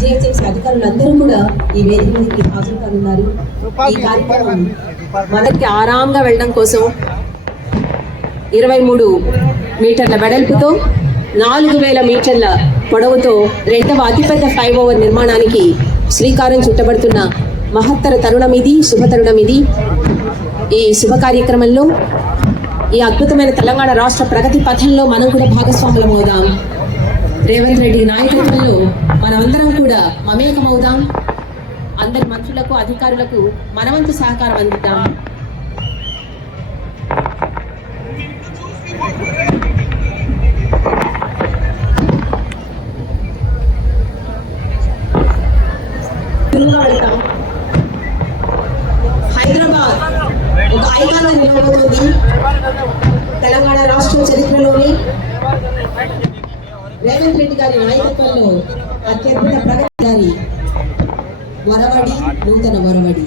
GHMC అధికారులందరూ కూడా ఈ వేదిక మీదకి హాజరు కానున్నారు. ఈ కార్యక్రమం మనకి ఆరాంగా వెళ్ళడం కోసం 23 మీటర్ల వెడల్పుతో 4000 మీటర్ల పొడవుతో రెండవ అతిపెద్ద ఫ్లైఓవర్ నిర్మాణానికి శ్రీకారం చుట్టబడుతున్న మహత్తర తరుణం ఇది, శుభ తరుణం ఇది. ఈ శుభ కార్యక్రమంలో ఈ అద్భుతమైన తెలంగాణ రాష్ట్ర ప్రగతి పథంలో మనం కూడా భాగస్వాములం అవుదాం. రేవంత్ రెడ్డి నాయకత్వంలో మనమందరం కూడా మమేకమవుదాం. అందరి మంత్రులకు అధికారులకు మనవంతు సహకారం అందిద్దాం. హైదరాబాద్ ఒక ఐకాన్ నిలబడుతుంది. తెలంగాణ రాష్ట్ర చరిత్రలోని రేవంత్ రెడ్డి గారి నాయకత్వంలో అత్యద్భుత ప్రగతి గారి వరవడి, నూతన వరవడి.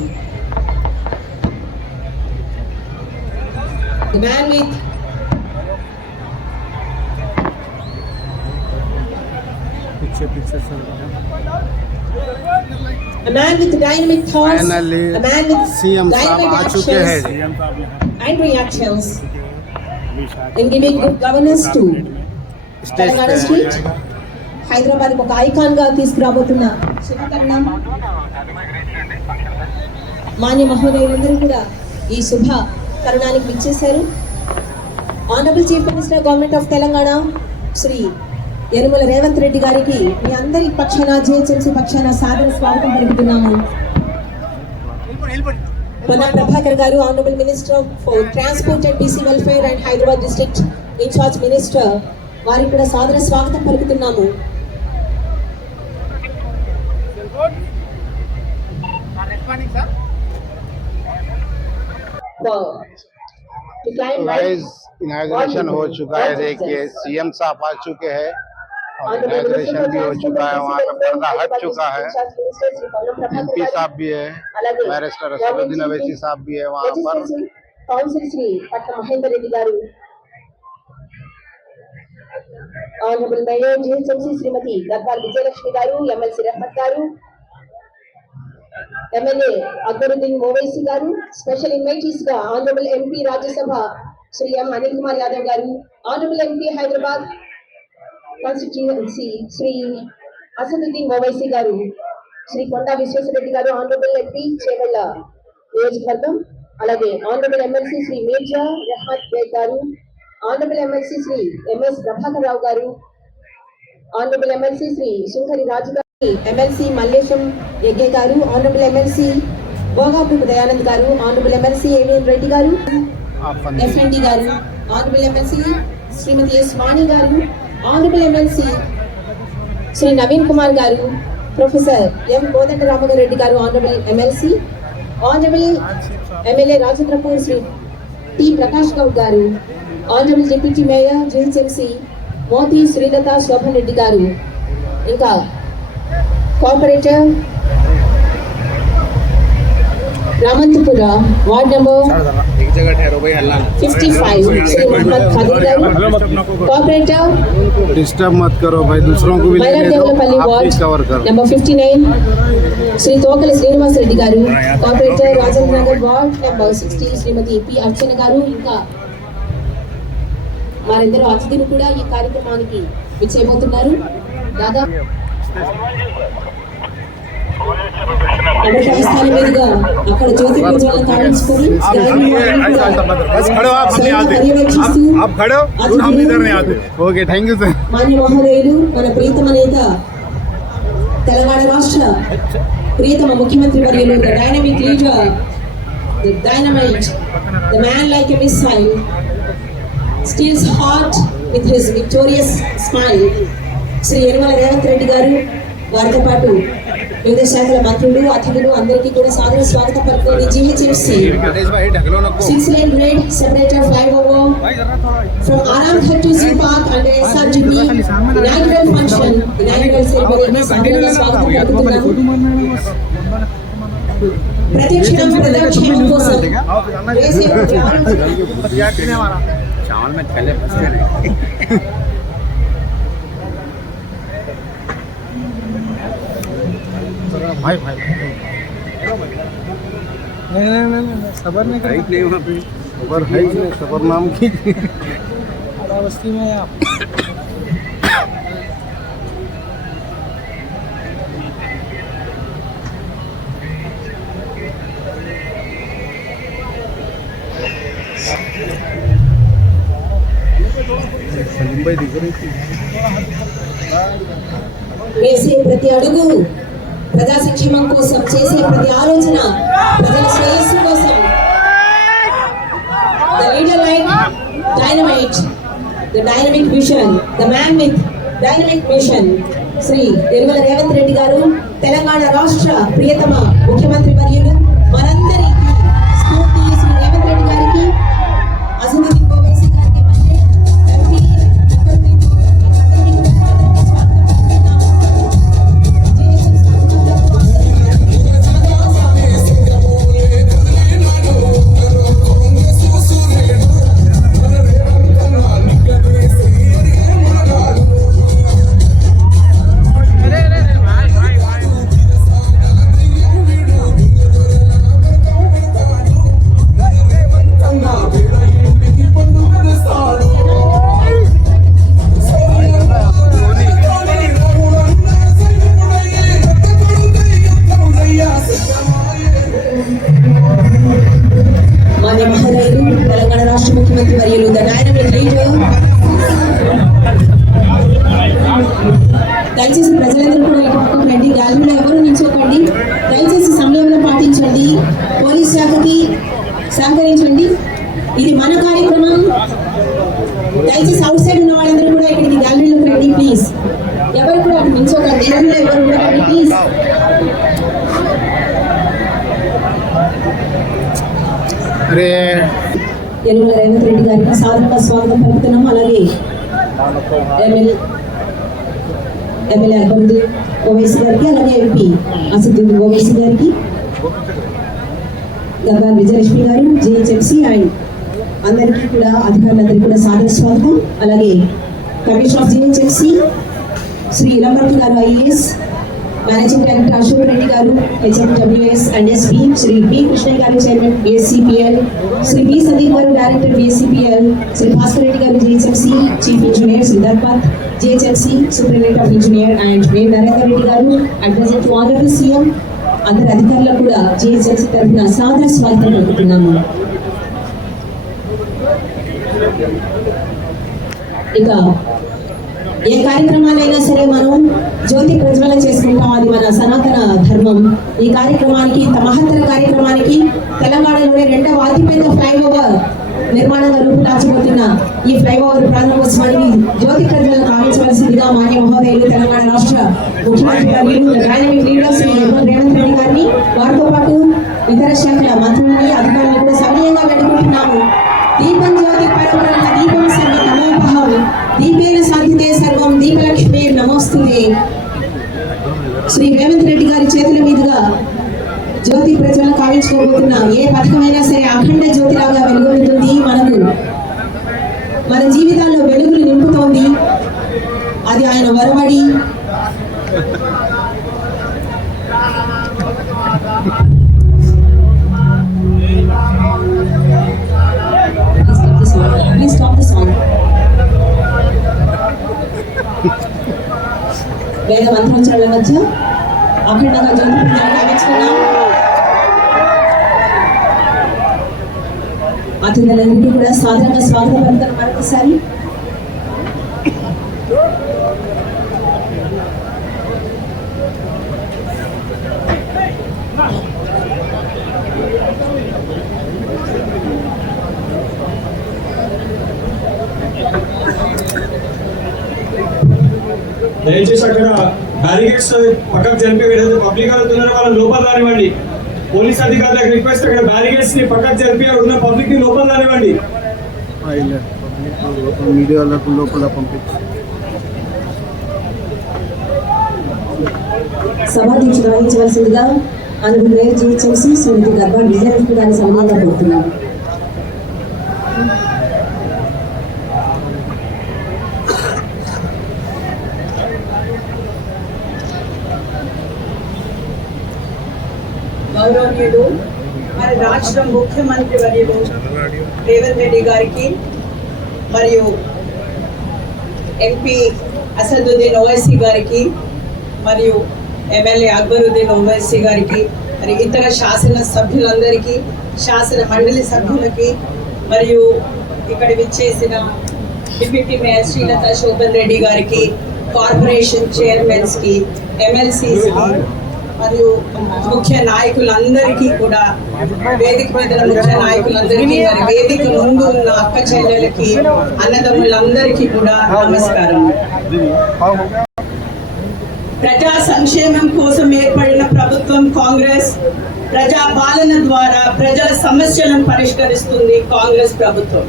The man with a man with dynamic thoughts, a man with dynamic actions and reactions in giving good governance to Telangana state. Hyderabad ఒక ఐకాన్ గా తీసుకురాబోతున్న శుభతరుణం. మాన్య మహోదయులందరూ కూడా ఈ శుభ తరుణానికి విచ్చేశారు. Honourable chief minister government of Telangana Shri Anumula Revanth Reddy గారికి మీ అందరి పక్షాన, జిహెచ్ఎంసీ పక్షాన సాదర స్వాగతం పలుకుతున్నాము. పొన్నా ప్రభాకర్ గారు honourable minister for transport and BC welfare and Hyderabad district incharge minister, వారికి కూడా సాదర స్వాగతం పలుకుతున్నాము. इनॉग्रेशन हो चुका है. देखिए सीएम साहब आ चुके हैं और इनॉग्रेशन भी हो चुका है. वहाँ का पर्दा हट चुका है. एमपी साहब भी है, बैरिस्टर असदुद्दीन अवैसी साहब भी है वहाँ पर. కౌన్సిల్ శ్రీ పట్ల మహేందర్ రెడ్డి గారు, ఆనరబుల్ మేయర్ జిహెచ్ఎంసీ శ్రీమతి గద్వాల్ విజయలక్ష్మి గారు, ఎమ్మెల్సీ రహమత్ గారు, ఎమ్మెల్యే అక్బరుద్దీన్ ఓవైసీ గారు, స్పెషల్ ఇన్వైటీస్ గా ఆనరబుల్ ఎంపీ రాజ్యసభ శ్రీ ఎం అనిల్ కుమార్ యాదవ్ గారు, ఆనరబుల్ ఎంపీ హైదరాబాద్ కాన్స్టిట్యూయెన్సీ శ్రీ అసదుద్దీన్ ఓవైసీ గారు, శ్రీ కొండా విశ్వేశ్వరరెడ్డి గారు, ఆనరబుల్ ఎంపీ చేవెళ్ల నియోజకవర్గం, అలాగే honourable MLC Shri Mirza Rahmat Baig garu, honourable MLC Shri MS Prabhakar Rao garu, honourable MLC Shri Shankari Raju garu, MLC Mallesham యజ్ఞ గారు, ఆనరబుల్ ఎమ్మెల్సీ భోగాపు దయానంద్ గారు, honourable MLC AVN Reddy garu, FMD garu, honourable MLC Shrimati S Vani garu, honourable MLC Shri Naveen Kumar garu, professor M కోదండరామగారెడ్డి garu, honourable MLC, honourable MLA Rajendrapur Shri T Prakash Goud garu, honourable deputy mayor GHMC Moti Srilatha Shobhan Reddy garu, ఇంకా corporator Ramanthapur ward number 55 Shri Mohammad Khadir garu, corporator disturb मत करो भाई, दूसरों को भी लेने दो, आप भी कवर करो. नंबर 59 श्री तोकल श्रीनिवास रेड्डी गारू, corporator Rajendra Nagar ward number 60 Shrimati P अर्चना गारू, ఇంకా వారందరూ అతిథులు కూడా ఈ కార్యక్రమానికి విచ్చేయబోతున్నారు. దాదాపు మీదుగా అక్కడ జ్యోతి పూజలను కావించుకొని మాన్య మహోదయులు, మన ప్రీతమ నేత, తెలంగాణ రాష్ట్ర ప్రియతమ ముఖ్యమంత్రి వర్యులు, the dynamic leader, the dynamite, the man like a missile, steals heart with his victorious smile, Shri Anumula Revanth Reddy గారు, వారితో పాటు వివిధ శాఖల మంత్రులు, అతిథులు అందరికీ కూడా సాదర స్వాగతం పలుకుతుంది. GHMC 6-lane grade separator flyover from Aramghar to Sea Park under SRGB inaugural function, inaugural ceremony సాదరంగా స్వాగతం పలుకుతున్నాము. ప్రతిక్షణం ప్రదక్షిణం కోసం चावल में पहले फंसते नहीं. भाई भाई नहीं सबर नहीं है नहीं वहाँ पे सबर है ही नहीं, सबर नाम की बड़ा बस्ती में आप सलीम भाई दिख रही थी వేసే ప్రతి అడుగు ప్రజా సంక్షేమం కోసం చేసే ప్రతి ఆలోచన ప్రజల శ్రేయస్సు కోసం the leader like dynamite, the dynamic vision, the man with dynamic vision Shri Yanamala Revanth Reddy గారు తెలంగాణ రాష్ట్ర ప్రియతమ ముఖ్యమంత్రి వర్యులు మనందరికీ స్ఫూర్తి శ్రీ రేవంత్ రెడ్డి గారికి అసదుద్దీన్ ఓవైసీ గారికి మధ్య ఎంపీ మాన్య మహోదయులు తెలంగాణ రాష్ట్ర ముఖ్యమంత్రి వర్యులు ద డైనమిక్ లీడర్ దయచేసి ప్రజలందరూ కూడా ఇటు పక్కకు రండి, గ్యాలరీలో ఎవరు నిల్చోకండి, దయచేసి సంయమనం పాటించండి, పోలీస్ శాఖకి సహకరించండి, ఇది మన కార్యక్రమం. దయచేసి అవుట్ సైడ్ ఉన్న వాళ్ళందరూ కూడా ఇక్కడికి గ్యాలరీలోకి రండి ప్లీజ్, ఎవరు కూడా అటు నిల్చోకండి, గ్యాలరీలో ఎవరు ఉండకండి ప్లీజ్. अरे యనమల రేవంత్ రెడ్డి గారికి సాధారణ స్వాగతం పలుకుతున్నాం. అలాగే ఎమ్మెల్యే అక్బరుద్దీన్ ఓవైసీ గారికి, అలాగే ఎంపీ అసదుద్దీన్ ఓవైసీ గారికి, గద్వాల్ విజయలక్ష్మి గారు జిహెచ్ఎంసీ అండ్ అందరికీ కూడా అధికారులందరికీ కూడా సాదర స్వాగతం. అలాగే commissioner of GHMC Shri Ilambarthi garu IAS, managing director Ashok Reddy garu HMWS and SP, Shri B Krishnaiah garu chairman BSCPL, Shri B Sandeep garu director BSCPL, Shri Bhaskar Reddy garu GHMC chief engineer, Shri Darpath GHMC superintendent of engineer and మే Narender Reddy garu advisor to honourable CM, అందరి అధికారులకు కూడా జిహెచ్ఎంసీ తరఫున సాదర స్వాగతం పలుకుతున్నాము. ఇక ఏ కార్యక్రమాలైనా సరే మనం జ్యోతి ప్రజ్వలన చేసుకుంటాం, అది మన సనాతన ధర్మం. ఈ కార్యక్రమానికి, ఇంత మహత్తర కార్యక్రమానికి తెలంగాణలోనే రెండవ అతిపెద్ద ఫ్లైఓవర్ నిర్మాణంగా రూపుదాల్చబోతున్న ఈ ఫ్లైఓవర్ ప్రారంభోత్సవానికి జ్యోతి ప్రజ్వలన కావించవలసిందిగా మాన్య మహోదయులు తెలంగాణ రాష్ట్ర ముఖ్యమంత్రి వర్యులు డైనమిక్ లీడర్ శ్రీ రేవంత్ రెడ్డి గారిని, వారితో పాటు ఇతర శాఖల మంత్రులని, అధికారులను కూడా సవినయంగా వేడుకుంటున్నాము. దీపం జ్యోతి పరబ్రహ్మ దీపం సర్వ తమోపహం దీపేన సాధితే సర్వం దీపలక్ష్మే నమోస్తుతే. శ్రీ రేవంత్ రెడ్డి గారి చేతుల మీదుగా జ్యోతి ప్రజ్వలన కావించుకోబోతున్న ఏ పథకమైనా సరే అఖండ జ్యోతిలాగా వెలుగొందుతుంది, మనకు మన జీవితాల్లో వెలుగులు నింపుతోంది. అది ఆయన వరవడి. Please stop the song. వేద మంత్రోచ్చారణ మధ్య అఖండంగా జ్యోతి ప్రజ్వలన కావించుకున్నాం. అతిథులందరికీ కూడా సాధారణంగా స్వాగతం పలుకుతారు మరొకసారి. దయచేసి అక్కడ బ్యారికేడ్స్ పక్కకు జరిపి ఏదైతే పబ్లిక్ అవుతున్నారో వాళ్ళని లోపల రానివ్వండి. పోలీస్ అధికారులకు రిక్వెస్ట్, అక్కడ బ్యారికేడ్స్ ని పక్కకు జరిపి అక్కడ ఉన్న పబ్లిక్ ని లోపల రానివ్వండి. మీడియా వాళ్ళకు లోపల పంపించి సభాధ్యక్షత వహించవలసిందిగా ఆనరబుల్ మేయర్ జిహెచ్ఎంసీ శ్రీమతి గద్వాల్ విజయలక్ష్మి గారిని సన్మానంగా కోరుతున్నాను. గౌరవనీయులు మన రాష్ట్ర ముఖ్యమంత్రి వర్యులు రేవంత్ రెడ్డి గారికి మరియు ఎంపీ అసదుద్దీన్ ఓవైసీ గారికి మరియు ఎమ్మెల్యే అక్బరుద్దీన్ ఓవైసీ గారికి మరి ఇతర శాసన సభ్యులందరికీ, శాసన మండలి సభ్యులకి మరియు ఇక్కడ విచ్చేసిన డిప్యూటీ మేయర్ శ్రీలత శోభన్ రెడ్డి గారికి, కార్పొరేషన్ చైర్మన్స్ కి, ఎమ్మెల్సీస్ కి మరియు ముఖ్య నాయకులందరికీ కూడా, వేదిక మీద ముఖ్య నాయకులందరికీ, మరి వేదిక ముందు ఉన్న అక్క చెల్లెలకి, అన్నదమ్ములందరికీ కూడా నమస్కారం. ప్రజా సంక్షేమం కోసం ఏర్పడిన ప్రభుత్వం కాంగ్రెస్. ప్రజా పాలన ద్వారా ప్రజల సమస్యలను పరిష్కరిస్తుంది కాంగ్రెస్ ప్రభుత్వం.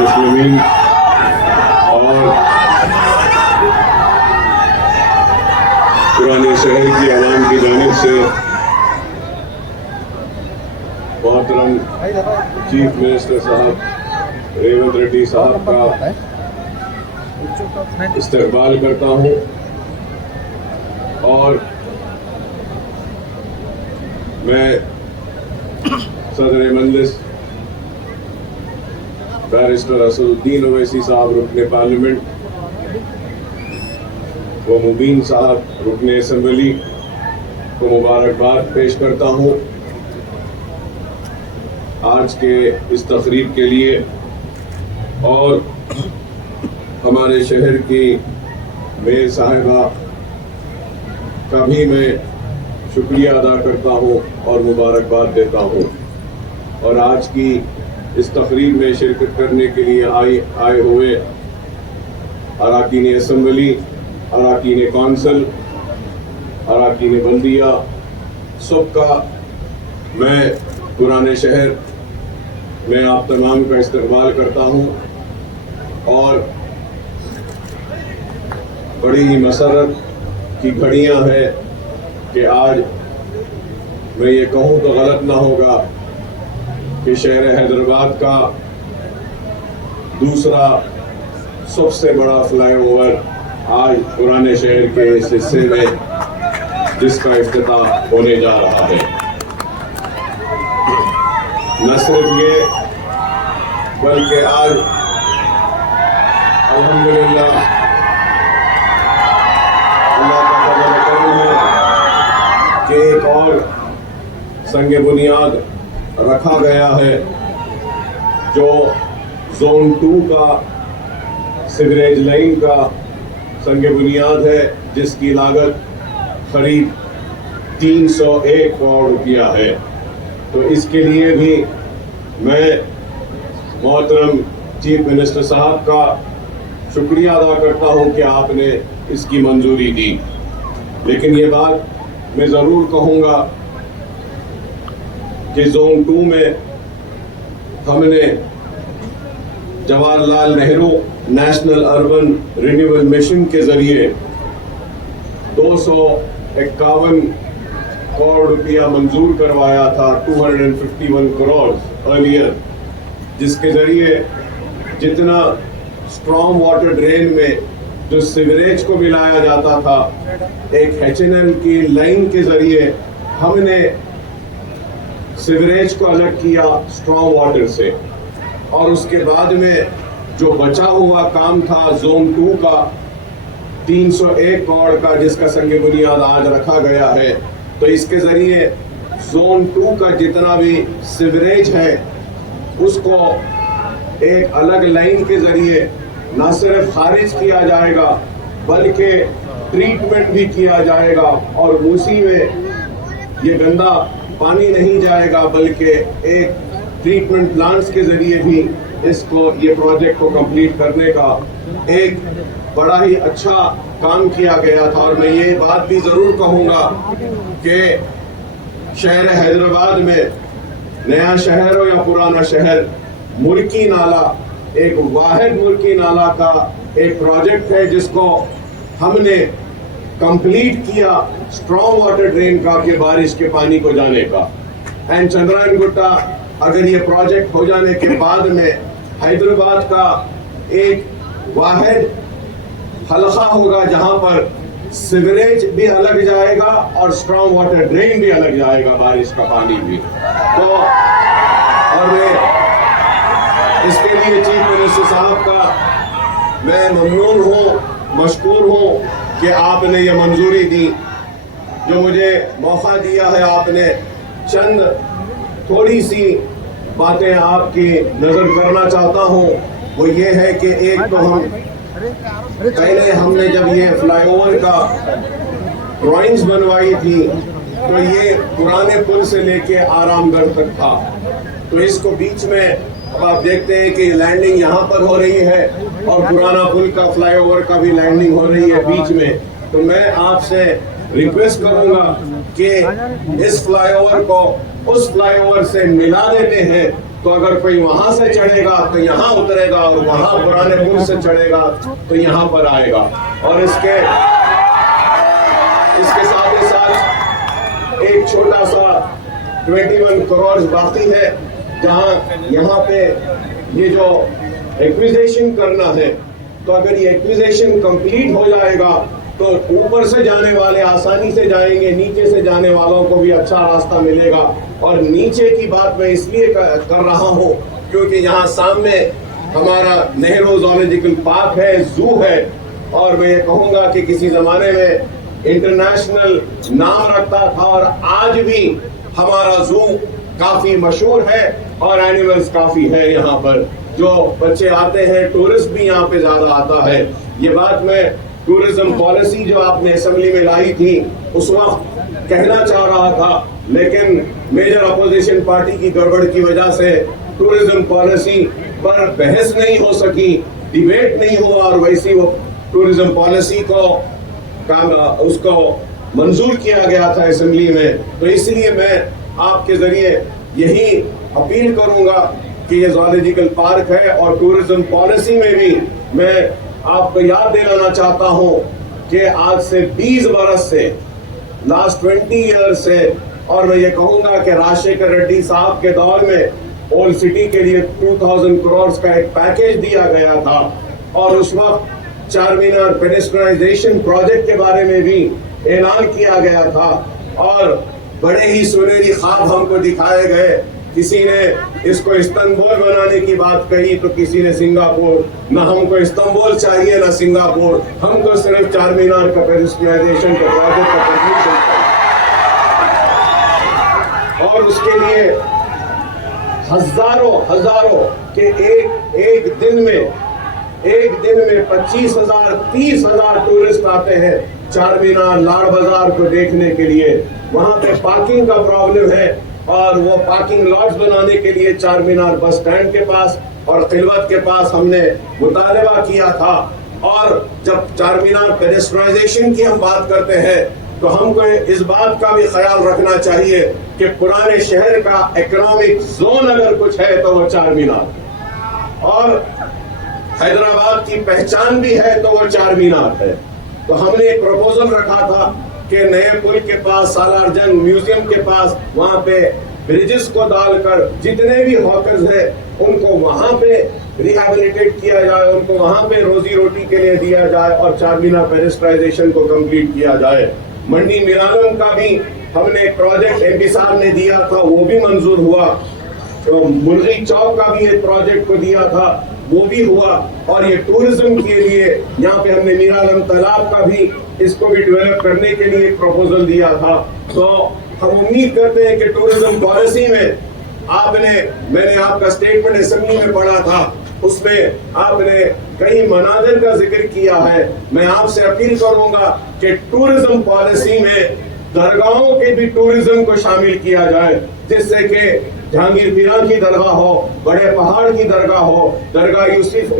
मुस्लिमीन और पुराने शहर की आवाम की जानिब से मोहतरम चीफ मिनिस्टर साहब रेवंत रेड्डी साहब का इस्तकबाल करता हूँ और मैं सदर मजलिस बैरिस्टर असदुद्दीन ओवैसी साहब रुकने पार्लियामेंट व मुबीन साहब रुकने असम्बली को मुबारकबाद पेश करता हूँ आज के इस तकरीब के लिए और हमारे शहर की मेयर साहिबा का भी मैं शुक्रिया अदा करता हूँ और मुबारकबाद देता हूँ और आज की इस तकरीब में शिरकत करने के लिए आए हुए अराकीन असम्बली, अराकीन कौंसिल, अराकीन बल्दिया, सबका मैं पुराने शहर में आप तमाम का इस्तकबाल करता हूँ और बड़ी ही मसरत की घड़ियाँ हैं कि आज मैं ये कहूँ तो गलत ना होगा कि शहर हैदराबाद का दूसरा सबसे बड़ा फ्लाईओवर आज पुराने शहर के इस हिस्से में जिसका इफ्तिताह होने जा रहा है। न सिर्फ ये बल्कि आज अल्हम्दुलिल्लाह अल्लाह का फज़ल करम है कि एक और संग बुनियाद रखा गया है जो जोन 2 का सीवरेज लाइन का संग बुनियाद है जिसकी लागत करीब 301 करोड़ रुपया है। तो इसके लिए भी मैं मोहतरम चीफ मिनिस्टर साहब का शुक्रिया अदा करता हूं कि आपने इसकी मंजूरी दी। लेकिन ये बात मैं ज़रूर कहूँगा कि जोन 2 में हमने Jawaharlal Nehru national urban renewal mission के जरिए 251 करोड़ रुपया मंजूर करवाया था, 251 करोड़ अर्लियर, जिसके जरिए जितना स्ट्रॉन्ग वाटर ड्रेन में जो सीवरेज को मिलाया जाता था, एक HNL की लाइन के जरिए हमने सीवरेज को अलग किया स्ट्रॉन्ग वाटर से और उसके बाद में जो बचा हुआ काम था जोन 2 का 301 करोड़ का जिसका संग बुनियाद आज रखा गया है। तो इसके जरिए जोन 2 का जितना भी सीवरेज है उसको एक अलग लाइन के जरिए न सिर्फ खारिज किया जाएगा बल्कि ट्रीटमेंट भी किया जाएगा और उसी में ये गंदा पानी नहीं जाएगा बल्कि एक ट्रीटमेंट प्लांट्स के जरिए भी इसको ये प्रोजेक्ट को कंप्लीट करने का एक बड़ा ही अच्छा काम किया गया था। और मैं ये बात भी जरूर कहूँगा कि शहर हैदराबाद में नया शहर हो या पुराना शहर, मुर्की नाला एक वाहिद मुल्की नाला का एक प्रोजेक्ट है जिसको हमने कंप्लीट किया स्ट्रॉन्ग वाटर ड्रेन का कि बारिश के पानी को जाने का। एंड चंद्रायन गुट्टा अगर ये प्रोजेक्ट हो जाने के बाद में हैदराबाद का एक वाहिद हलका होगा जहां पर सीवरेज भी अलग जाएगा और स्ट्रॉन्ग वाटर ड्रेन भी अलग जाएगा, बारिश का पानी भी। तो और मैं इसके लिए चीफ मिनिस्टर साहब का मैं ममनून हूँ, मशकूर हूँ कि आपने ये मंजूरी दी, जो मुझे मौका दिया है। आपने चंद थोड़ी सी बातें आपकी नजर करना चाहता हूँ, वो ये है कि एक तो हम पहले हमने जब ये फ्लाईओवर का ड्राइंग्स बनवाई थी तो ये पुराने पुल से लेके आरामगढ़ तक था, तो इसको बीच में अब आप देखते हैं कि लैंडिंग यहाँ पर हो रही है और पुराना पुल का फ्लाईओवर का भी लैंडिंग हो रही है बीच में। तो मैं आपसे रिक्वेस्ट करूंगा कि इस फ्लाईओवर को उस फ्लाईओवर से मिला देते हैं, तो अगर कोई वहां से चढ़ेगा तो यहाँ उतरेगा और वहां पुराने पुल से चढ़ेगा तो यहाँ पर आएगा। और इसके साथ ही साथ एक छोटा सा 21 करोड़ बाकी है, जहां यहाँ पे ये जो एक्विजिशन करना है, तो अगर ये एक्विजिशन कंप्लीट हो जाएगा तो ऊपर से जाने वाले आसानी से जाएंगे, नीचे से जाने वालों को भी अच्छा रास्ता मिलेगा। और नीचे की बात मैं इसलिए कर रहा हूँ क्योंकि यहाँ सामने हमारा नेहरू ज़ूलॉजिकल पार्क है, जू है, और मैं ये कहूँगा कि किसी जमाने में इंटरनेशनल नाम रखता था और आज भी हमारा जू काफी मशहूर है और एनिमल्स काफी है। यहाँ पर जो बच्चे आते हैं, टूरिस्ट भी यहाँ पे ज्यादा आता है। ये बात मैं टूरिज्म पॉलिसी जो आपने असेंबली में लाई थी उस वक्त कहना चाह रहा था, लेकिन मेजर अपोजिशन पार्टी की गड़बड़ की वजह से टूरिज्म पॉलिसी पर बहस नहीं हो सकी, डिबेट नहीं हुआ और वैसी वो टूरिज्म पॉलिसी को उसको मंजूर किया गया था असेंबली में। तो इसलिए मैं आपके जरिए यही अपील करूंगा कि ये ज़ूलॉजिकल पार्क है और टूरिज्म पॉलिसी में भी मैं आपको याद दिलाना चाहता हूं कि आज से 20 बरस से, लास्ट 20 ईयर से, और मैं ये कहूंगा कि राजशेखर रेड्डी साहब के दौर में ओल्ड सिटी के लिए 2000 करोड़ का एक पैकेज दिया गया था और उस वक्त चार मीनार पेडेस्ट्रियनाइजेशन प्रोजेक्ट के बारे में भी ऐलान किया गया था और बड़े ही सुनहरी ख्वाब हमको दिखाए गए। किसी ने इसको इस्तांबुल बनाने की बात कही तो किसी ने सिंगापुर। ना हमको इस्तांबुल चाहिए ना सिंगापुर, हमको सिर्फ चार मीनार का पेडेस्ट्रियनाइजेशन का प्रोजेक्ट का कंप्लीशन और उसके लिए हजारों के एक दिन में 25,000 30,000 टूरिस्ट आते हैं चार मीनार, लाड़ बाजार को देखने के लिए। वहां पे पार्किंग का प्रॉब्लम है और वो पार्किंग लॉट्स बनाने के लिए चार मीनार बस स्टैंड के पास और खिलवत के पास हमने मुतालबा किया था। और जब चार मीनार पेडेस्ट्रियनाइजेशन की हम बात करते हैं तो हमको इस बात का भी ख्याल रखना चाहिए कि पुराने शहर का इकोनॉमिक जोन अगर कुछ है तो वो चार मीनार, और हैदराबाद की पहचान भी है तो वो चार मीनार है। तो हमने एक प्रपोजल रखा था कि नए पुल के पास, सालार जंग म्यूजियम के पास, वहां पे ब्रिजेस को डालकर जितने भी हॉकर्स हैं उनको वहां पे रिहेबिलिटेट किया जाए, उनको वहां पे रोजी रोटी के लिए दिया जाए और चार मीनार पेडेस्ट्रियनाइजेशन को कंप्लीट किया जाए। मंडी मिरालम का भी हमने एक प्रोजेक्ट एमपी साहब ने दिया था, वो भी मंजूर हुआ। तो मुर्गी चौक का भी एक प्रोजेक्ट को दिया था, वो भी हुआ। और ये टूरिज्म के लिए यहाँ पे हमने मीरालम तालाब का भी, इसको भी डेवलप करने के लिए एक प्रपोजल दिया था। तो हम उम्मीद करते हैं कि टूरिज्म पॉलिसी में मैंने आपका स्टेटमेंट असेंबली में पढ़ा था, उसमें आपने कई मनाजिर का जिक्र किया है। मैं आपसे अपील करूंगा कि टूरिज्म पॉलिसी में दरगाहों के भी टूरिज्म को शामिल किया जाए, जिससे कि जहांगीर पीरा की दरगाह हो, बड़े पहाड़ की दरगाह हो, दरगाह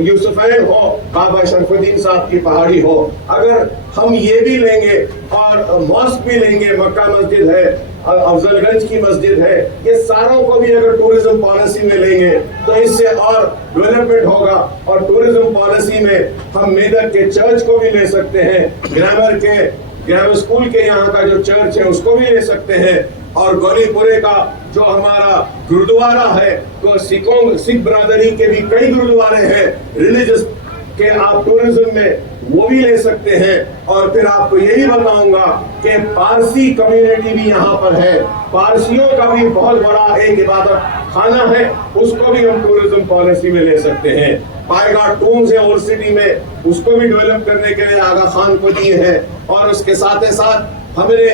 यूसुफैन हो, काबा शरफुद्दीन साहब की पहाड़ी हो। अगर हम ये भी लेंगे और मॉस्क भी लेंगे, मक्का मस्जिद है, अफजलगंज की मस्जिद है, ये सारों को भी अगर टूरिज्म पॉलिसी में लेंगे तो इससे और डेवलपमेंट होगा। और टूरिज्म पॉलिसी में हम मेदक के चर्च को भी ले सकते हैं, ग्रामर स्कूल के यहाँ का जो चर्च है उसको भी ले सकते हैं, और गौलीपुरे का जो हमारा गुरुद्वारा है, तो सिख ब्रादरी के भी कई गुरुद्वारे हैं रिलीजियस के, आप टूरिज्म में वो भी ले सकते हैं। और फिर आपको ये भी बताऊंगा कि पारसी कम्युनिटी भी यहाँ पर है, पारसियों का भी बहुत बड़ा एक इबादत खाना है, उसको भी हम टूरिज्म पॉलिसी में ले सकते हैं। पायगा टूम्स है ओल्ड सिटी में, उसको भी डेवलप करने के लिए आगा खान को दिए हैं। और उसके साथ ही साथ हमने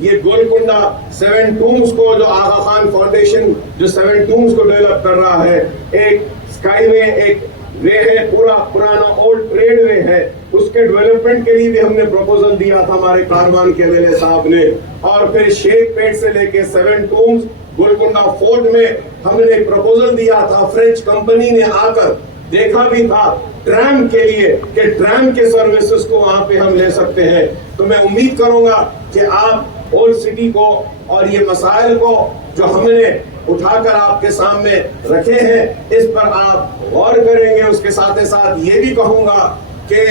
ये गोलकुंडा 7 टूम्स को, जो आगा खान फाउंडेशन जो 7 टूम्स को डेवलप कर रहा है, एक स्काई वे, एक वे है, पूरा पुराना ओल्ड ट्रेड वे है, उसके डेवलपमेंट के लिए भी हमने प्रपोजल दिया था हमारे कारवान के एमएलए साहब ने। और फिर शेख पेट से लेके 7 टूम्स गोलकुंडा फोर्ट में हमने एक प्रपोजल दिया था, फ्रेंच कंपनी ने आकर देखा भी था ट्रैम के लिए कि ट्रैम के सर्विसेज को वहां पे हम ले सकते हैं। तो मैं उम्मीद करूंगा कि आप ओल्ड सिटी को और ये मसाइल को जो हमने उठाकर आपके सामने रखे हैं, इस पर आप गौर करेंगे। उसके साथ ही साथ ये भी कहूंगा कि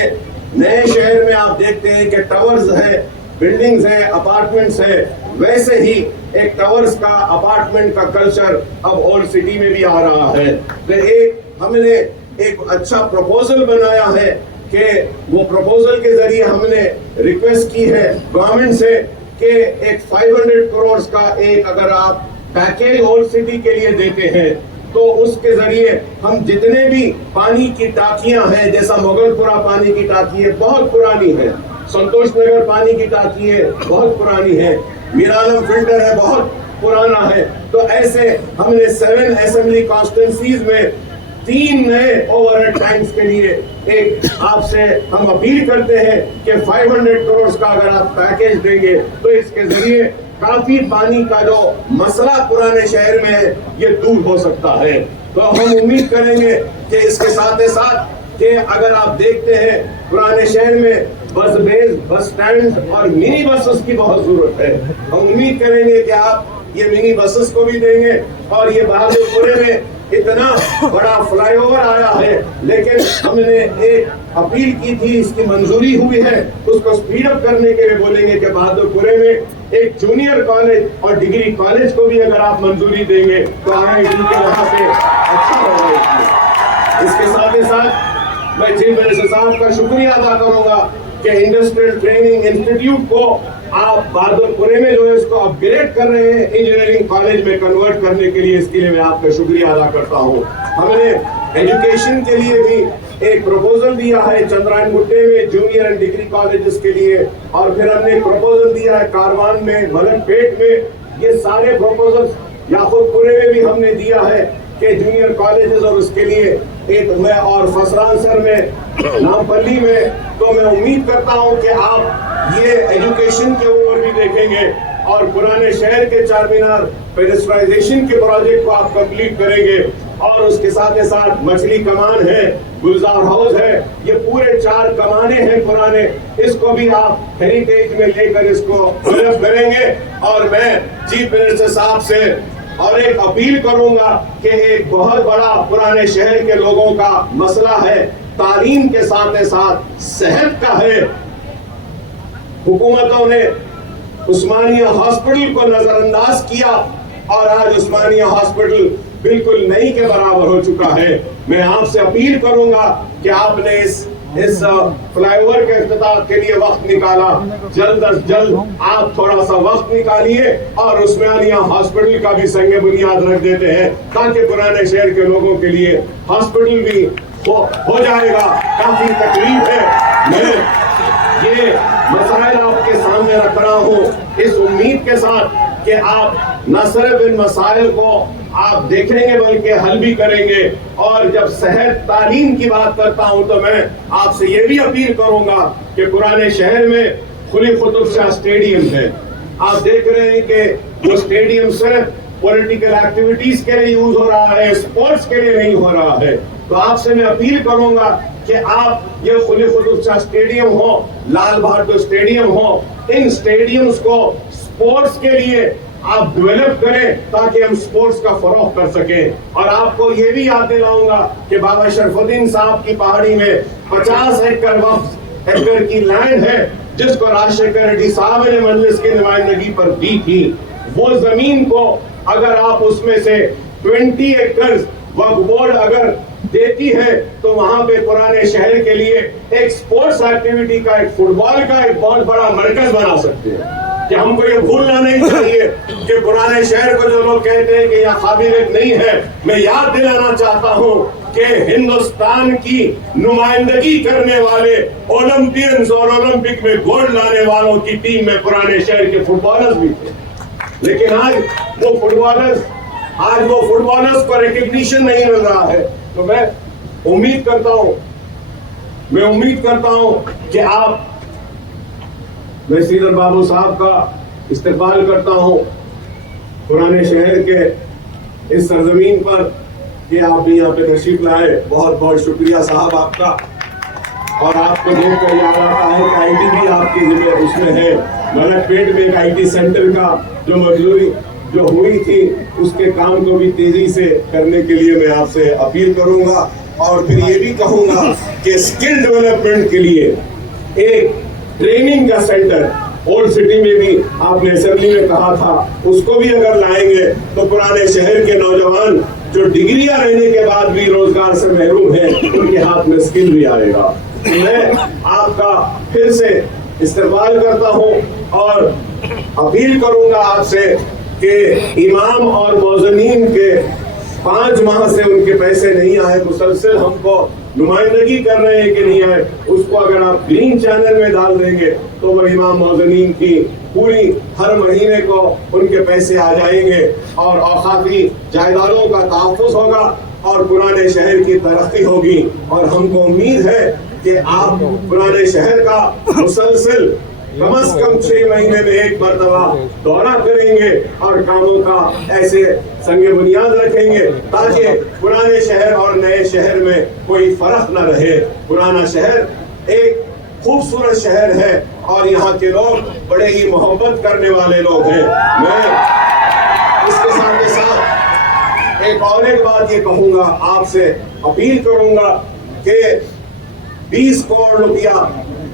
नए शहर में आप देखते हैं कि टावर्स है, बिल्डिंग्स है, अपार्टमेंट्स है, वैसे ही एक टावर्स का, अपार्टमेंट का कल्चर अब ओल्ड सिटी में भी आ रहा है। तो हमने एक अच्छा प्रपोजल बनाया है कि वो प्रपोजल के जरिए हमने रिक्वेस्ट की है गवर्नमेंट से कि एक 500 करोड़ का एक अगर आप पैकेज ओल्ड सिटी के लिए देते हैं, तो उसके जरिए हम जितने भी पानी की टाकियां हैं, जैसा मुगलपुरा पानी की टाकी है, बहुत पुरानी है, संतोष नगर पानी की टाकी है, बहुत पुरानी है, मीरालम फिल्टर है, बहुत पुराना है। तो ऐसे हमने 7 असेंबली कॉन्स्टिट्यूंसीज में 3 नए ओवरहेड टैंक्स के लिए एक आपसे हम अपील करते हैं कि 500 करोड़ का अगर आप पैकेज देंगे तो इसके जरिए काफी पानी का जो मसला पुराने शहर में है ये दूर हो सकता है। तो हम उम्मीद करेंगे कि इसके साथ ही साथ कि अगर आप देखते हैं पुराने शहर में बस बेस, बस स्टैंड और मिनी बसेस की बहुत जरूरत है। हम उम्मीद करेंगे कि आप ये मिनी बसेस को भी देंगे। और ये बहादुरपुरे में इतना बड़ा फ्लाईओवर आया है, लेकिन हमने एक अपील की थी, इसकी मंजूरी हुई है, उसको स्पीड अप करने के लिए बोलेंगे कि बहादुरपुरे में एक जूनियर कॉलेज और डिग्री कॉलेज को भी अगर आप मंजूरी देंगे तो IIT के वहां से अच्छा होगा। इसके साथ ही साथ मैं चीफ मिनिस्टर साहब का शुक्रिया अदा करूंगा कि इंडस्ट्रियल ट्रेनिंग इंस्टीट्यूट को आप बहादुरपुरे में जो है इसको अपग्रेड कर रहे हैं, इंजीनियरिंग कॉलेज में कन्वर्ट करने के लिए, इसके लिए मैं आपका शुक्रिया अदा करता हूँ। हमने एजुकेशन के लिए भी एक प्रपोजल दिया है चंद्रायन गुट्टे में जूनियर एंड डिग्री कॉलेजेस के लिए, और फिर हमने एक प्रपोजल दिया है कारवान में, मलकपेट में। ये सारे प्रपोजल्स याकूबपुरे में भी हमने दिया है कि जूनियर कॉलेजेस, और उसके लिए एक मैं और फसरान सर में, नामपल्ली में। तो मैं उम्मीद करता हूं कि आप ये एजुकेशन के ऊपर भी देखेंगे और पुराने शहर के चार मीनार पेडेस्ट्राइजेशन के प्रोजेक्ट को आप कंप्लीट करेंगे। और उसके साथ ही साथ मछली कमान है, गुलजार हाउस है, ये पूरे 4 कमाने हैं पुराने, इसको भी आप हेरिटेज में लेकर इसको डेवलप करेंगे। और मैं चीफ मिनिस्टर साहब से और एक अपील करूंगा कि एक बहुत बड़ा पुराने शहर के लोगों का मसला है, तालीम के साथ साथ सेहत का है। हुकूमतों ने उस्मानिया हॉस्पिटल को नजरअंदाज किया और आज उस्मानिया हॉस्पिटल बिल्कुल नहीं के बराबर हो चुका है। मैं आपसे अपील करूंगा कि आपने इस फ्लाईओवर के इफ्तिताह के लिए वक्त निकाला, जल्द अज जल्द आप थोड़ा सा वक्त निकालिए और उस्मानिया हॉस्पिटल का भी संग बुनियाद रख देते हैं, ताकि पुराने शहर के लोगों के लिए हॉस्पिटल भी हो जाएगा। काफी तकलीफ है, मैं ये मसाइल आपके सामने रख रहा हूँ इस उम्मीद के साथ कि आप न सिर्फ इन मसाइल को आप देखेंगे बल्कि हल भी करेंगे। और जब सेहत तालीम की बात करता हूं तो मैं आपसे ये भी अपील करूंगा कि पुराने शहर में खुली कुतुब शाह स्टेडियम है, आप देख रहे हैं कि वो स्टेडियम सिर्फ पॉलिटिकल एक्टिविटीज के लिए यूज हो रहा है, स्पोर्ट्स के लिए नहीं हो रहा है। तो आपसे मैं अपील करूंगा कि आप ये खुली कुतुब शाह स्टेडियम हो, लाल बहादुर स्टेडियम हो, इन स्टेडियम्स को स्पोर्ट्स के लिए आप डेवलप करें ताकि हम स्पोर्ट्स का फरोग कर सकें। और आपको ये भी याद दिलाऊंगा कि बाबा शरफुद्दीन साहब की पहाड़ी में 50 एकड़ की लैंड है जिसको राजशेखर रेड्डी साहब ने मजलिस की नुमाइंदगी पर दी थी। वो जमीन को अगर आप उसमें से 20 एकड़ वक्फ बोर्ड अगर देती है तो वहां पे पुराने शहर के लिए एक स्पोर्ट्स एक्टिविटी का, एक फुटबॉल का एक बहुत बड़ा मरकज बना सकते हैं। कि हमको ये भूलना नहीं चाहिए कि पुराने शहर को जो लोग कहते हैं कि यहाँ काबिलियत नहीं है, मैं याद दिलाना चाहता हूँ कि हिंदुस्तान की नुमाइंदगी करने वाले ओलंपियंस और ओलंपिक में गोल्ड लाने वालों की टीम में पुराने शहर के फुटबॉलर्स भी थे। लेकिन आज वो फुटबॉलर्स को रिकग्निशन नहीं मिल रहा है। तो मैं उम्मीद करता हूं कि मैं श्रीधर बाबू साहब का इस्तेमाल करता हूं पुराने शहर के इस सरजमीन पर कि आप भी यहाँ पे तशरीफ लाए। बहुत बहुत शुक्रिया साहब आपका। और आपको देखकर याद आता है कि आईटी भी आपकी जिले उसमें है। मलकपेट में एक आईटी सेंटर का जो मंजूरी जो हुई थी उसके काम को भी तेजी से करने के लिए मैं आपसे अपील करूंगा। और फिर ये भी कहूंगा कि स्किल डेवलपमेंट के लिए एक ट्रेनिंग का सेंटर ओल्ड सिटी में भी आपने असेंबली में कहा था, उसको भी अगर लाएंगे तो पुराने शहर के नौजवान जो डिग्रियां रहने के बाद भी रोजगार से महरूम हैं उनके हाथ में स्किल भी आएगा। मैं आपका फिर से इस्तेमाल करता हूं और अपील करूंगा आपसे कि इमाम और मौजनीन के 5 माह से उनके पैसे नहीं आए, मुसलसल हमको नुमाइंदगी कर रहे हैं कि नहीं आए, उसको अगर आप ग्रीन चैनल में डाल देंगे तो वो इमाम मौजनीन की पूरी हर महीने को उनके पैसे आ जाएंगे और औकाती जायदादों का तहफ़्फ़ुज़ होगा और पुराने शहर की तरक्की होगी। और हमको उम्मीद है कि आप पुराने शहर का मुसलसल कम से कम 6 महीने में एक मरतबा दौरा करेंगे और कामों का ऐसे संगे बुनियाद रखेंगे ताकि पुराने शहर और नए शहर में कोई फर्क न रहे। पुराना शहर एक खूबसूरत शहर है और यहाँ के लोग बड़े ही मोहब्बत करने वाले लोग हैं। मैं इसके साथ एक बात ये कहूँगा, आपसे अपील करूँगा कि 20 करोड़ रुपया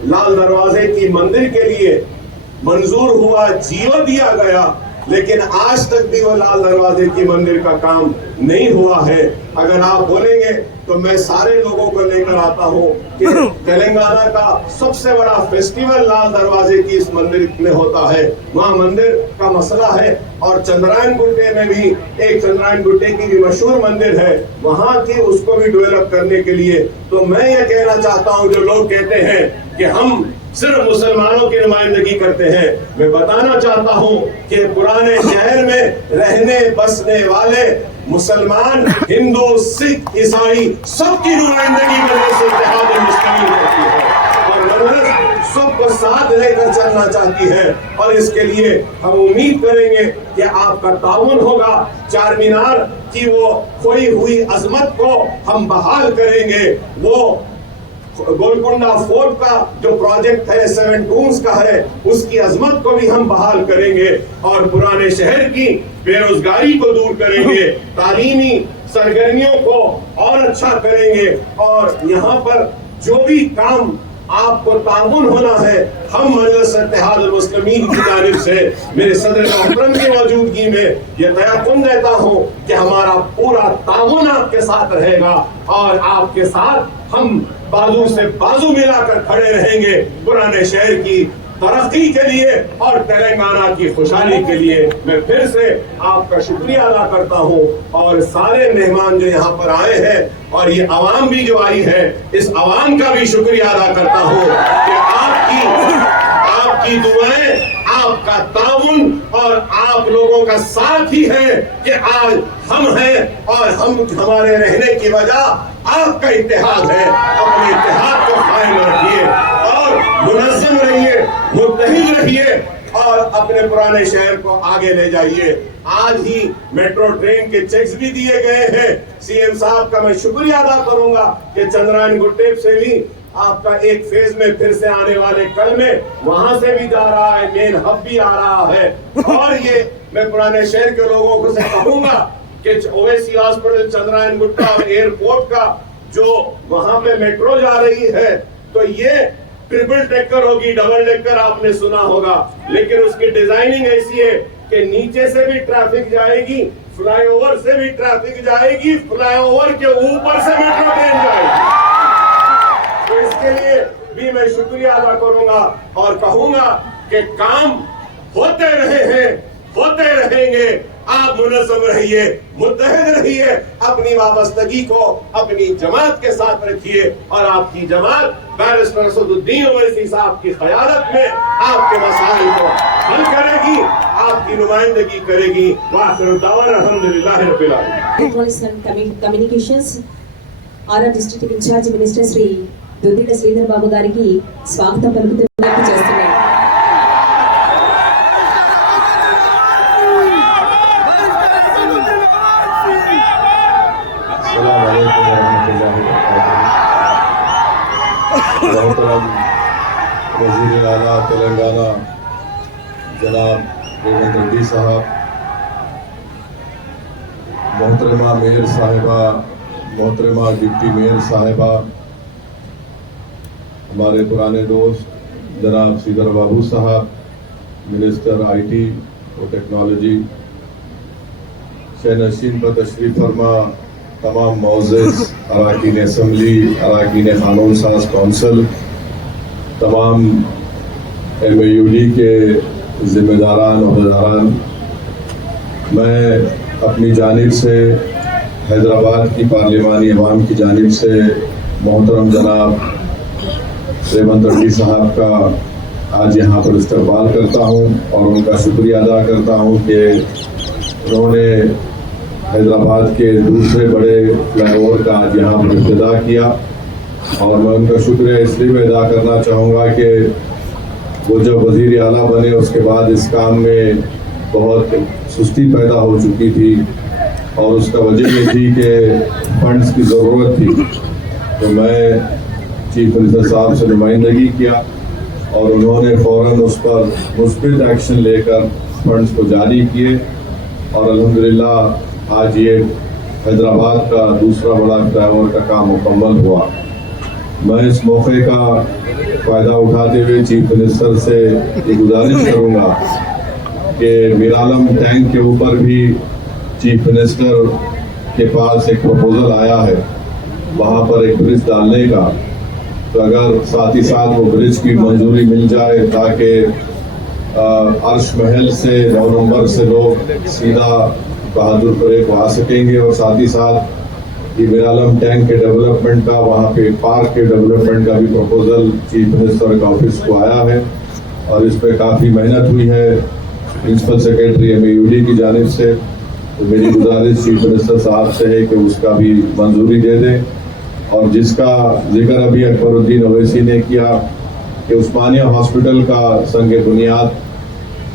लाल दरवाजे की मंदिर के लिए मंजूर हुआ, जियो दिया गया, लेकिन आज तक भी वो लाल दरवाजे की मंदिर का काम नहीं हुआ है। अगर आप बोलेंगे तो मैं सारे लोगों को लेकर आता हूँ कि तेलंगाना का सबसे बड़ा फेस्टिवल लाल दरवाजे की इस मंदिर में होता है। वहाँ मंदिर का मसला है और चंद्रायन गुट्टे में भी एक चंद्रायन गुट्टे की भी मशहूर मंदिर है, वहाँ की उसको भी डेवलप करने के लिए। तो मैं ये कहना चाहता हूँ, जो लोग कहते हैं कि हम सिर्फ मुसलमानों की नुमाइंदगी करते हैं, मैं बताना चाहता हूं कि पुराने शहर में रहने बसने वाले मुसलमान, हिंदू, सिख, ईसाई सबकी नुमाइंदगी मजलिस इत्तेहाद मुस्लिमीन करती है और मजलिस सबको साथ लेकर चलना चाहती है। और इसके लिए हम उम्मीद करेंगे कि आपका ताउन होगा। चार मीनार की वो खोई हुई अजमत को हम बहाल करेंगे। वो गोलकुंडा फोर्ट का जो प्रोजेक्ट है 7 टूम्स का है, उसकी अजमत को भी हम बहाल करेंगे और पुराने शहर की बेरोजगारी को दूर करेंगे, तालीमी सरगर्मियों को और अच्छा करेंगे। और यहाँ पर जो भी काम आपको ताउन होना है, हम मजलिस इत्तेहाद मुस्लिमीन की जानिब से मेरे सदर मोहतरम की मौजूदगी में ये तयक़ुन देता हूँ कि हमारा पूरा ताउन आपके साथ रहेगा और आपके साथ हम बाजू से बाजू मिलाकर खड़े रहेंगे पुराने शहर की तरक्की के लिए और तेलंगाना की खुशहाली के लिए। मैं फिर से आपका शुक्रिया अदा करता हूँ और सारे मेहमान जो यहाँ पर आए हैं और ये अवाम भी जो आई है, इस अवाम का भी शुक्रिया अदा करता हूँ कि आपकी दुआएं, आपका ताउन और आप लोगों का साथ ही है कि आज हम हैं और हमारे रहने की वजह आपका इत्तेहाद है। अपने इत्तेहाद को कायम रखिए और मुनज़्ज़म रहिए, मुत्तहिद रहिए और अपने पुराने शहर को आगे ले जाइए। आज ही मेट्रो ट्रेन के चेक्स भी दिए गए हैं। सीएम साहब का मैं शुक्रिया अदा करूंगा कि चंद्रायन गुट्टे से भी آپ کا ایک فیز میں پھر سے آنے والے کل میں وہاں سے بھی جا رہا ہے, مین ہب بھی آ رہا ہے. اور یہ میں پرانے شہر کے لوگوں کو سے کہوں گا کہ اویسی ہاسپٹل, چندرائن گٹا اور ایئرپورٹ کا جو وہاں پہ میٹرو جا رہی ہے تو یہ ٹرپل ڈیکر ہوگی, ڈبل ڈیکر آپ نے سنا ہوگا, لیکن اس کی ڈیزائننگ ایسی ہے کہ نیچے سے بھی ٹریفک جائے گی, فلائی اوور سے بھی ٹریفک جائے گی, فلائی اوور کے اوپر سے میٹرو ٹرین جائے گی. تو اس کے لیے بھی میں شکریہ ادا کروں گا اور کہوں گا کہ کام ہوتے رہے ہیں, ہوتے رہیں گے. آپ منظم رہیے, متحد رہیے, اپنی وابستگی کو اپنی جماعت کے ساتھ رکھیے اور آپ کی جماعت بیرسٹر اسد الدین اویسی صاحب کی قیادت میں آپ کے مسائل کو حل کرے گی, آپ کی نمائندگی کرے گی. وآخر دعوانا الحمدللہ رب العالمین. Electronics and Communications RR district incharge minister Shri Duddilla Sridhar Babu గారికి స్వాగతం పలుకుతూ చేస్తున్నారు. वज़ीर आला तेलंगाना जनाब रेवंत रेड्डी साहब, मोहतरमा मेयर साहिबा, मोहतरमा डिप्टी मेयर साहिबा, हमारे पुराने दोस्त जनाब श्रीधर बाबू साहब, मिनिस्टर आईटी और टेक्नोलॉजी, शहनशीन पर तशरीफ फरमा तमाम मोअज़्ज़िज़ अरकान असम्बली, अरकान क़ानून साज़ कौंसिल, तमाम MAUD के ज़िम्मेदारान और हज़ारान, मैं अपनी जानिब से हैदराबाद की पार्लिमानी अवाम की जानिब से मोहतरम जनाब रेवंत रेड्डी साहब का आज यहाँ पर इस्तकबाल करता हूँ और उनका शुक्रिया अदा करता हूँ कि उन्होंने हैदराबाद के दूसरे बड़े फ्लाईओवर का आज यहाँ पर इब्तिदा किया. और मैं उनका शुक्रिया इसलिए भी अदा करना चाहूँगा कि वो जब वज़ीर आला बने उसके बाद इस काम में बहुत सुस्ती पैदा हो चुकी थी और उसका वजह ये थी कि फंड्स की ज़रूरत थी. तो मैं चीफ मिनिस्टर साहब से नुमाइंदगी किया और उन्होंने फ़ौरन उस पर मुस्बित एक्शन लेकर फंड्स को जारी किए और अल्हम्दुलिल्लाह आज ये हैदराबाद का दूसरा बड़ा फ्लाईओवर का काम मुकम्मल हुआ. मैं इस मौके का फ़ायदा उठाते हुए चीफ मिनिस्टर से ये गुजारिश करूँगा कि मीरालम टैंक के ऊपर भी चीफ मिनिस्टर के पास एक प्रपोज़ल आया है वहाँ पर एक ब्रिज डालने का. तो अगर साथ ही साथ वो ब्रिज की मंजूरी मिल जाए ताकि अर्श महल से 9 नंबर से लोग सीधा बहादुरपुर को आ सकेंगे और साथ ही साथ ये मीरालम टैंक के डेवलपमेंट का, वहाँ पे पार्क के डेवलपमेंट का भी प्रपोजल चीफ मिनिस्टर का ऑफिस को आया है और इस पर काफ़ी मेहनत हुई है प्रिंसिपल सेक्रेटरी MAUD की जानिब से. तो मेरी गुजारिश चीफ मिनिस्टर साहब से है कि उसका भी मंजूरी दे दें. और जिसका जिक्र अभी अकबरुद्दीन ओवैसी ने किया कि उस्मानिया हॉस्पिटल का संग बुनियाद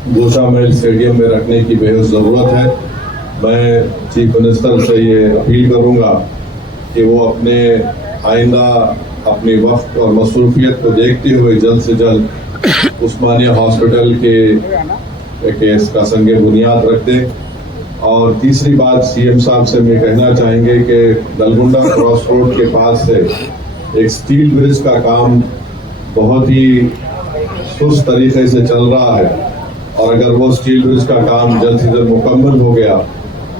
गोशा महल स्टेडियम में रखने की बेहद ज़रूरत है. मैं चीफ मिनिस्टर से ये अपील करूँगा कि वो अपने आइंदा अपने वक्त और मसरूफियत को देखते हुए जल्द से जल्द उस्मानिया हॉस्पिटल के इसका संग बुनियाद रख दें. और तीसरी बात CM साहब से मैं कहना चाहेंगे कि नलगुंडा क्रॉस रोड के पास से एक स्टील ब्रिज का काम बहुत ही सुस्त तरीके से चल रहा है और अगर वो स्टील ब्रिज का काम जल्द से जल्द मुकम्मल हो गया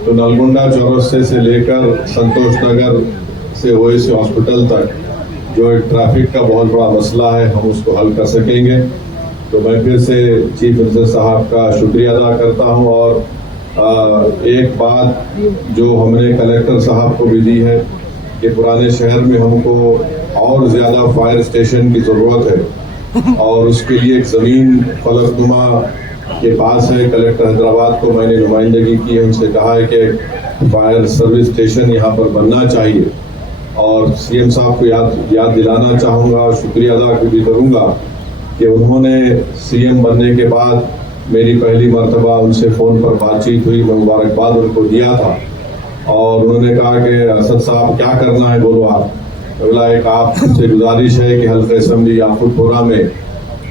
तो नलगुंडा चौरस्ते से लेकर संतोष नगर से ओवैसी हॉस्पिटल तक जो एक ट्रैफिक का बहुत बड़ा मसला है हम उसको हल कर सकेंगे. तो मैं फिर से चीफ मिनिस्टर साहब का शुक्रिया अदा करता हूँ और एक बात जो हमने कलेक्टर साहब को भी दी है कि पुराने शहर में हमको और ज़्यादा फायर स्टेशन की ज़रूरत है और उसके लिए एक ज़मीन फलकनुमा के पास है. कलेक्टर हैदराबाद को मैंने नुमाइंदगी की है, उनसे कहा है कि फायर सर्विस स्टेशन यहाँ पर बनना चाहिए. और CM साहब को याद दिलाना चाहूँगा और शुक्रिया अदा भी करूँगा कि उन्होंने CM बनने के बाद मेरी पहली मरतबा उनसे फ़ोन पर बातचीत हुई, मैं मुबारकबाद उनको दिया था और उन्होंने कहा कि असद साहब क्या करना है बोलो आप. अगला एक आपसे गुजारिश है कि हल्का असम्बली याकुतपुरा में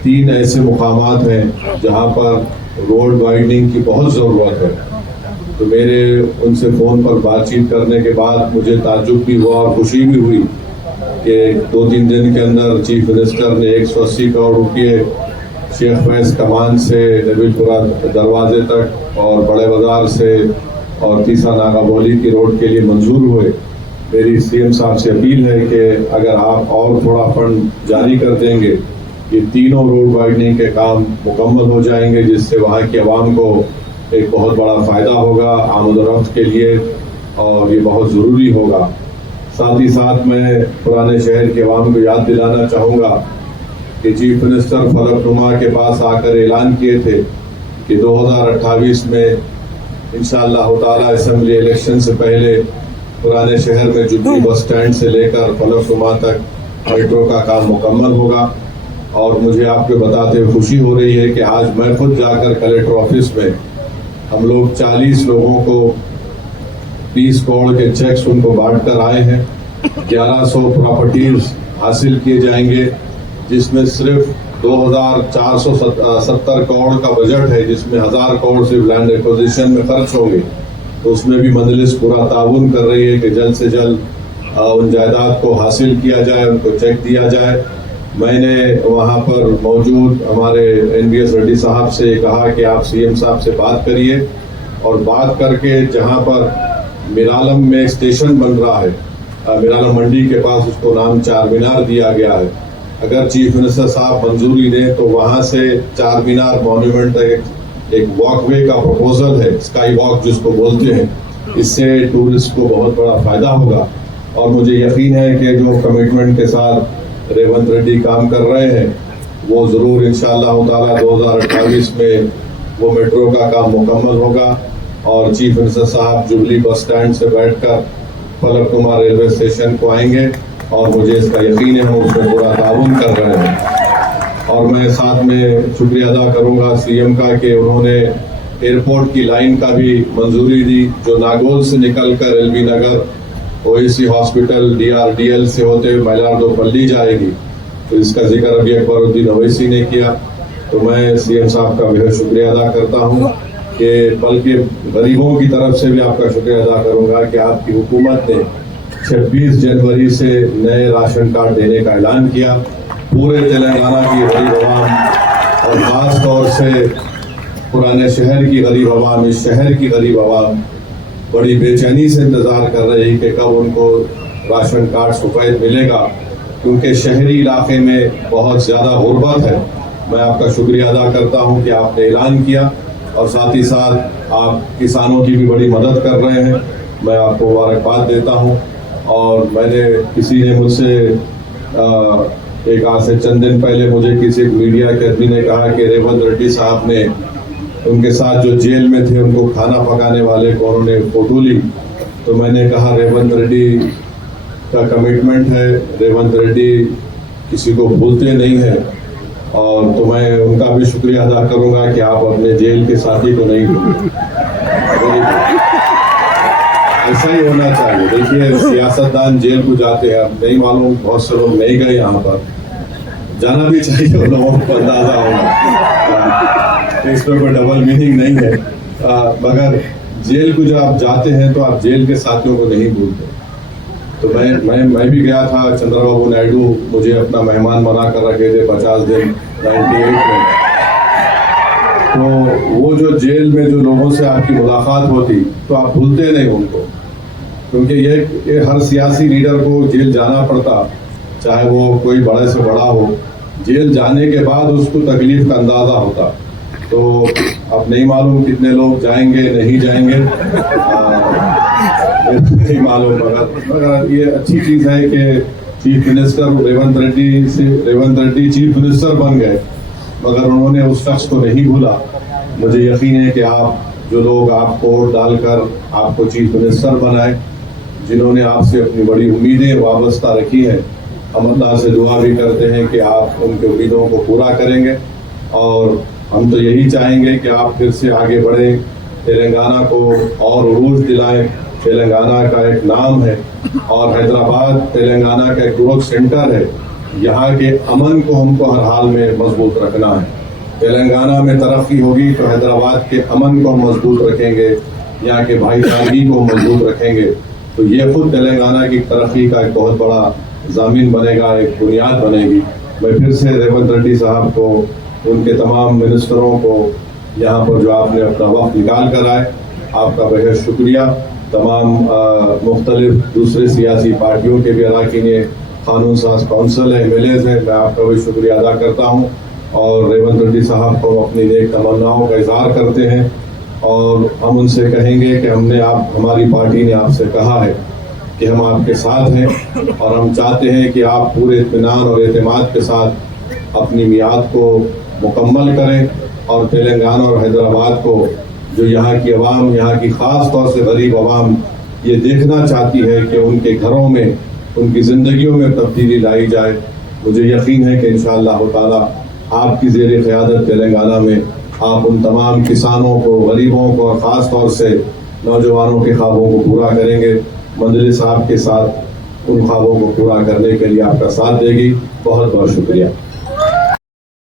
3 ऐसे मुकामात हैं जहां पर रोड वाइडनिंग की बहुत ज़रूरत है। तो मेरे उनसे फ़ोन पर बातचीत करने के बाद मुझे ताज्जुब भी हुआ और खुशी भी हुई कि 2-3 दिन के अंदर चीफ मिनिस्टर ने 180 करोड़ रुपये शेख फैज़ कमान से नबीलपुरा दरवाजे तक और बड़े बाज़ार से और तीसरा नागाबोली की रोड के लिए मंजूर हुए। मेरी सीएम साहब से अपील है कि अगर आप और थोड़ा फंड जारी कर देंगे, ये तीनों रोड वाइडनिंग के काम मुकम्मल हो जाएंगे, जिससे वहाँ की आवाम को एक बहुत बड़ा फ़ायदा होगा आमद-ओ-रफ्त के लिए, और ये बहुत ज़रूरी होगा। साथ ही साथ मैं पुराने शहर के आवाम को याद दिलाना चाहूँगा कि चीफ मिनिस्टर फलकनुमा के पास आकर ऐलान किए थे कि 2028 में इंशाअल्लाह ताला असेंबली इलेक्शन से पहले पुराने शहर में जुब्बी बस स्टैंड से लेकर फलकनुमा तक मेट्रो का काम मुकम्मल होगा। और मुझे आपको बताते हुए खुशी हो रही है कि आज मैं खुद जाकर कलेक्टर ऑफिस में हम लोग 40 लोगों को 20 करोड़ के चेक्स उनको बांट कर आए हैं। 1100 प्रॉपर्टीज हासिल किए जाएंगे, जिसमें सिर्फ 2470 करोड़ का बजट है, जिसमें 1000 करोड़ सिर्फ लैंड एक्विजिशन में खर्च होंगे। तो उसमें भी मजलिस पूरा ताउन कर रही है कि जल्द से जल्द उन जायदाद को हासिल किया जाए, उनको चेक दिया जाए। मैंने वहाँ पर मौजूद हमारे NBS रेड्डी साहब से कहा कि आप CM साहब से बात करिए, और बात करके जहाँ पर मिरालम में स्टेशन बन रहा है, मिरालम मंडी के पास, उसको नाम चार मीनार दिया गया है। अगर चीफ मिनिस्टर साहब मंजूरी दें तो वहाँ से चार मीनार मॉन्यूमेंट तक एक वॉकवे का प्रपोजल है, स्काई वॉक जिसको बोलते हैं। इससे टूरिस्ट को बहुत बड़ा फायदा होगा, और मुझे यकीन है कि जो कमिटमेंट के साथ रेवंत रेड्डी काम कर रहे हैं, वो ज़रूर इंशाअल्लाह ताला 2028 में वो मेट्रो का काम मुकम्मल होगा, और चीफ मिनिस्टर साहब जुबली बस स्टैंड से बैठकर फलकनुमा रेलवे स्टेशन को आएंगे, और मुझे इसका यकीन है हम उसमें पूरा ताउन कर रहे हैं। और मैं साथ में शुक्रिया अदा करूंगा CM का कि उन्होंने एयरपोर्ट की लाइन का भी मंजूरी दी, जो नागौल से निकलकर LB नगर OAC हॉस्पिटल DRDL से होते हुए मैलारदोपल्ली जाएगी। तो इसका जिक्र अभी अकबरुद्दीन ओवैसी ने किया। तो मैं CM साहब का बेहद शुक्रिया अदा करता हूँ, कि बल्कि गरीबों की तरफ से भी आपका शुक्रिया अदा करूँगा कि आपकी हुकूमत ने 26 जनवरी से नए राशन कार्ड देने का ऐलान किया। पूरे तेलंगाना की गरीब आवाम और ख़ास तौर से पुराने शहर की गरीब आवाम, इस शहर की गरीब आवाम बड़ी बेचैनी से इंतज़ार कर रही है कि कब उनको राशन कार्ड सफेद मिलेगा, क्योंकि शहरी इलाके में बहुत ज़्यादा गुर्बत है। मैं आपका शुक्रिया अदा करता हूँ कि आपने ऐलान किया, और साथ ही साथ आप किसानों की भी बड़ी मदद कर रहे हैं। मैं आपको मुबारकबाद देता हूँ। और मैंने किसी ने मुझसे एक आज से चंद दिन पहले मुझे किसी मीडिया के आदमी ने कहा कि रेवंत रेड्डी साहब ने उनके साथ जो जेल में थे उनको खाना पकाने वाले को उन्होंने फोटो ली। तो मैंने कहा रेवंत रेड्डी का कमिटमेंट है, रेवंत रेड्डी किसी को भूलते नहीं है, और तो मैं उनका भी शुक्रिया अदा करूंगा कि आप अपने जेल के साथी को नहीं भूलें। ऐसा ही होना चाहिए। देखिए, सियासतदान जेल को जाते हैं, अब नहीं मालूम, बहुत से लोग नहीं गए यहाँ पर, जाना भी चाहिए, उन लोगों को अंदाजा होगा। इसमें कोई डबल मीनिंग नहीं है, मगर जेल को जब आप जाते हैं तो आप जेल के साथियों को नहीं भूलते। तो मैं भी गया था, चंद्रबाबू नायडू मुझे अपना मेहमान बना कर रखे थे 50 दिन 98 में। तो वो जो जेल में जो लोगों से आपकी मुलाकात होती, तो आप भूलते नहीं उनको, क्योंकि ये हर सियासी लीडर को जेल जाना पड़ता, चाहे वो कोई बड़े से बड़ा हो। जेल जाने के बाद उसको तकलीफ का अंदाज़ा होता। तो अब नहीं मालूम कितने लोग जाएंगे नहीं जाएंगे, नहीं मालूम, मगर ये अच्छी चीज़ है कि chief minister Revanth Reddy chief minister बन गए, मगर उन्होंने उस शख्स को नहीं भूला। मुझे यकीन है कि आप जो लोग आपको वोट डालकर आपको चीफ मिनिस्टर बनाए, जिन्होंने आपसे अपनी बड़ी उम्मीदें वाबस्ता रखी हैं, हम अल्लाह से दुआ भी करते हैं कि आप उनकी उम्मीदों को पूरा करेंगे। और हम तो यही चाहेंगे कि आप फिर से आगे बढ़ें, तेलंगाना को और उरूज दिलाएं, تلنگانہ کا ایک نام ہے اور حیدرآباد تلنگانہ کا ایک گروتھ سینٹر ہے. یہاں کے امن کو ہم کو ہر حال میں مضبوط رکھنا ہے. تلنگانہ میں ترقی ہوگی تو حیدرآباد کے امن کو ہم مضبوط رکھیں گے, یہاں کے بھائی چارگی کو مضبوط رکھیں گے, تو یہ خود تلنگانہ کی ترقی کا ایک بہت بڑا ضامن بنے گا, ایک بنیاد بنے گی. میں پھر سے ریونت ریڈی صاحب کو, ان کے تمام منسٹروں کو, یہاں پر جو آپ نے اپنا وقت نکال کر آئے, آپ کا بہت شکریہ. تمام مختلف دوسرے سیاسی پارٹیوں کے بھی اراکین قانون ساز کونسل ہے, MLAs ہیں, میں آپ کا بھی شکریہ ادا کرتا ہوں. اور ریونت ریڈی صاحب کو اپنی نیک تمناؤں کا اظہار کرتے ہیں, اور ہم ان سے کہیں گے کہ ہماری پارٹی نے آپ سے کہا ہے کہ ہم آپ کے ساتھ ہیں, اور ہم چاہتے ہیں کہ آپ پورے اطمینان اور اعتماد کے ساتھ اپنی میعاد کو مکمل کریں, اور تلنگانہ اور حیدرآباد کو, جو یہاں کی عوام, یہاں کی خاص طور سے غریب عوام یہ دیکھنا چاہتی ہے کہ ان کے گھروں میں, ان کی زندگیوں میں تبدیلی لائی جائے. مجھے یقین ہے کہ انشاءاللہ تعالی آپ کی زیر قیادت تلنگانہ میں آپ ان تمام کسانوں کو, غریبوں کو, اور خاص طور سے نوجوانوں کے خوابوں کو پورا کریں گے. مجلس صاحب کے ساتھ ان خوابوں کو پورا کرنے کے لیے آپ کا ساتھ دے گی. بہت بہت شکریہ.